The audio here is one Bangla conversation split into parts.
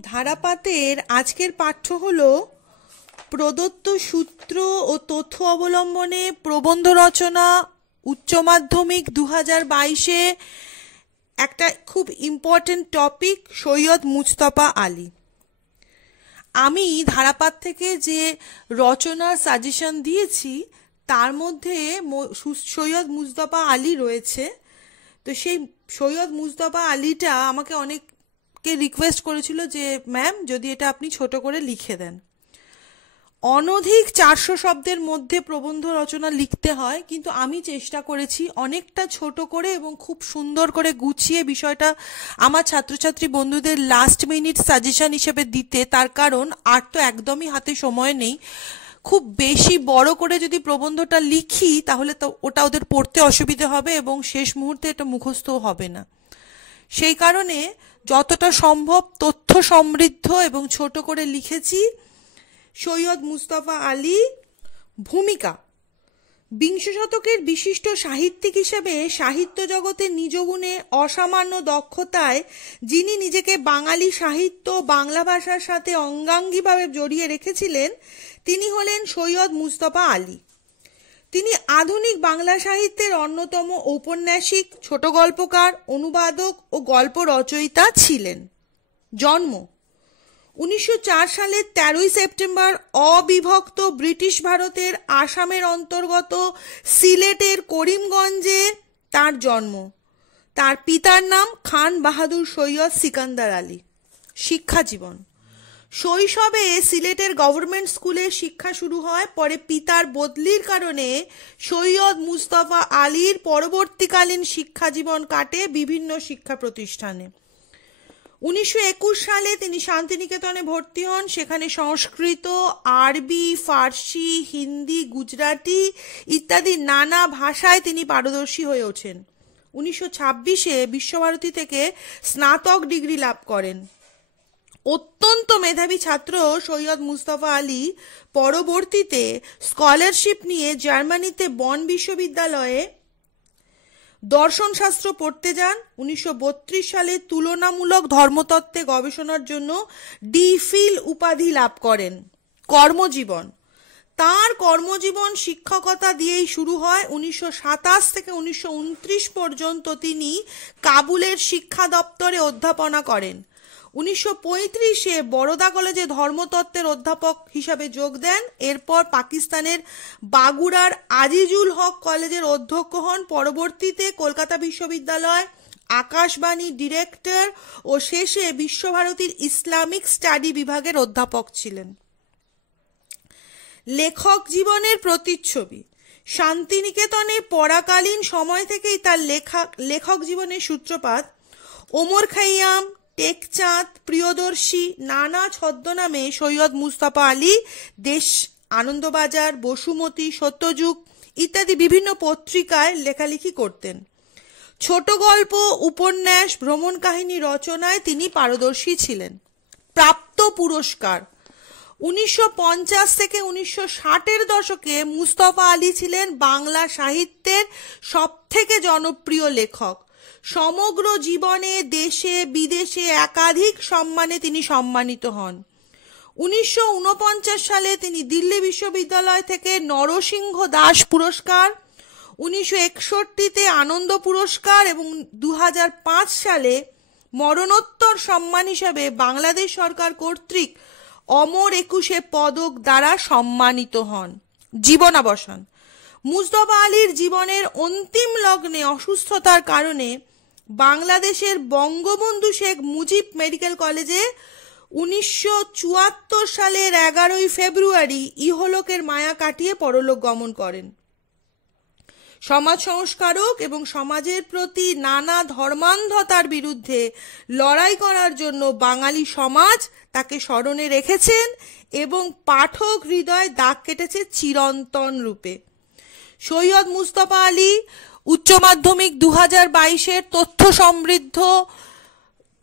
ধারাপাতের আজকের পাঠ্য হলো প্রদত্ত সূত্র ও তথ্য অবলম্বনে প্রবন্ধ রচনা উচ্চ মাধ্যমিক 2022-এ একটা খুব ইম্পর্টেন্ট টপিক সৈয়দ মুজতবা আলী। আমি ধারাপাত থেকে যে রচনার সাজেশন দিয়েছি তার মধ্যে সৈয়দ মুজতবা আলী রয়েছে। তো সেই সৈয়দ মুজতবা আলীটা আমাকে অনেকে রিকোয়েস্ট করেছিল যে ম্যাম যদি এটা আপনি ছোট করে লিখে দেন। অনধিক 400 শব্দের মধ্যে প্রবন্ধ রচনা লিখতে হয়, কিন্তু আমি চেষ্টা করেছি অনেকটা ছোট করে এবং খুব সুন্দর করে গুছিয়ে বিষয়টা আমার ছাত্রছাত্রী বন্ধুদের লাস্ট মিনিট সাজেশন হিসেবে দিতে। তার কারণ আর তো একদমই হাতে সময় নেই। খুব বেশি বড় করে যদি প্রবন্ধটা লিখি তাহলে তো ওটা ওদের পড়তে অসুবিধে হবে এবং শেষ মুহূর্তে এটা মুখস্থও হবে না। সেই কারণে যতটা সম্ভব তথ্য সমৃদ্ধ এবং ছোট করে লিখেছি। সৈয়দ মুজতবা আলী ভূমিকা। বিংশ শতকের বিশিষ্ট সাহিত্যিক হিসেবে সাহিত্য জগতে নিজ গুণে অসামান্য দক্ষতায় যিনি নিজেকে বাঙালি সাহিত্য বাংলা ভাষার সাথে অঙ্গাঙ্গিভাবে জড়িয়ে রেখেছিলেন তিনি হলেন সৈয়দ মুজতবা আলী। তিনি আধুনিক বাংলা সাহিত্যের অন্যতম ঔপন্যাসিক, ছোট গল্পকার, অনুবাদক ও গল্প রচয়িতা ছিলেন। জন্ম 1904 সালের 13ই সেপ্টেম্বর অবিভক্ত ব্রিটিশ ভারতের আসামের অন্তর্গত সিলেটের করিমগঞ্জে তার জন্ম। তার পিতার নাম খান বাহাদুর সৈয়দ সিকান্দার আলী। শিক্ষা জীবন। শৈশবে সিলেটের গভর্নমেন্ট স্কুলে শিক্ষা শুরু হয়। পরে পিতার বদলির কারণে সৈয়দ মুজতবা আলীর পরবর্তীকালীন শিক্ষা জীবন কাটে বিভিন্ন শিক্ষা প্রতিষ্ঠানে। 1921 সালে তিনি শান্তিনিকেতনে ভর্তি হন। সেখানে সংস্কৃত, আরবি, ফার্সি, হিন্দি, গুজরাটি ইত্যাদি নানা ভাষায় তিনি পারদর্শী হয়ে ওঠেন। 1926-এ বিশ্বভারতী থেকে স্নাতক ডিগ্রি লাভ করেন। অত্যন্ত মেধাবী ছাত্র সৈয়দ মুজতবা আলী পরবর্তীতে স্কলারশিপ নিয়ে জার্মানিতে বন বিশ্ববিদ্যালয়ে দর্শনশাস্ত্র পড়তে যান। 1932 সালে তুলনামূলক ধর্মতত্ত্বে গবেষণার জন্য ডি.ফিল উপাধি লাভ করেন। কর্মজীবন। তার কর্মজীবন শিক্ষকতা দিয়েই শুরু হয়। 1927 থেকে 1929 পর্যন্ত তিনি কাবুলের শিক্ষা দপ্তরে অধ্যাপনা করেন। 1935-এ বরোদা কলেজে ধর্মতত্ত্বের অধ্যাপক হিসাবে যোগ দেন। এরপর পাকিস্তানের বাগুড়ার আজিজুল হক কলেজের অধ্যক্ষ হন। পরবর্তীতে কলকাতা বিশ্ববিদ্যালয় আকাশবাণী ডিরেক্টর ও শেষে বিশ্বভারতীর ইসলামিক স্টাডি বিভাগের অধ্যাপক ছিলেন। লেখক জীবনের প্রতিচ্ছবি। শান্তিনিকেতনে পড়াকালীন সময় থেকেই তার লেখক জীবনের সূত্রপাত। ওমর খাইয়াম, টেকচাঁদ, প্রিয়দর্শী নানা ছদ্মনামে সৈয়দ মুজতবা আলী দেশ, আনন্দবাজার, বসুমতী, সত্যযুগ ইত্যাদি বিভিন্ন পত্রিকায় লেখালেখি করতেন। ছোট গল্প, উপন্যাস, ভ্রমণ কাহিনী রচনায় তিনি পারদর্শী ছিলেন। প্রাপ্ত পুরস্কার। 1950 থেকে 1960-এর দশকে মুজতবা আলী ছিলেন বাংলা সাহিত্যের সবথেকে জনপ্রিয় লেখক। সমগ্র জীবনে দেশে বিদেশে একাধিক সম্মানে তিনি সম্মানিত হন। 1949 সালে তিনি দিল্লি বিশ্ববিদ্যালয় থেকে নরসিংহ দাস পুরস্কার, 1961-তে আনন্দ পুরস্কার এবং 2005 সালে মরণোত্তর সম্মান হিসাবে বাংলাদেশ সরকার কর্তৃক অমর একুশে পদক দ্বারা সম্মানিত হন। জীবনাবসান। মুজতবা আলীর জীবনের অন্তিম লগ্নে অসুস্থতার কারণে বাংলাদেশের বঙ্গবন্ধু শেখ মুজিব মেডিকেল কলেজে 1974 সালের 11ই ফেব্রুয়ারি ইহলোকের মায়া কাটিয়ে পরলোক গমন করেন। সমাজ সংস্কারক এবং সমাজের প্রতি নানা ধর্মান্ধতার বিরুদ্ধে লড়াই করার জন্য বাঙালি সমাজ তাকে স্মরণে রেখেছেন এবং পাঠক হৃদয় দাগ কেটেছে চিরন্তন রূপে। সৈয়দ মুজতবা আলী উচ্চ মাধ্যমিক 2022-এর তথ্য সমৃদ্ধ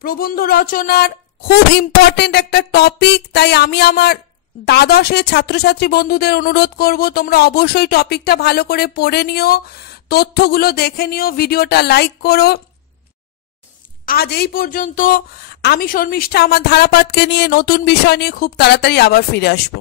প্রবন্ধ রচনার খুব ইম্পর্টেন্ট একটা টপিক। তাই আমি আমার দ্বাদশের ছাত্রছাত্রী বন্ধুদের অনুরোধ করব তোমরা অবশ্যই টপিকটা ভালো করে পড়ে নিও, তথ্যগুলো দেখে নিও, ভিডিওটা লাইক করো আজ এই পর্যন্ত। আমি শর্মিষ্ঠা আমার ধারাপাতকে নিয়ে নতুন বিষয় নিয়ে খুব তাড়াতাড়ি আবার ফিরে আসবো।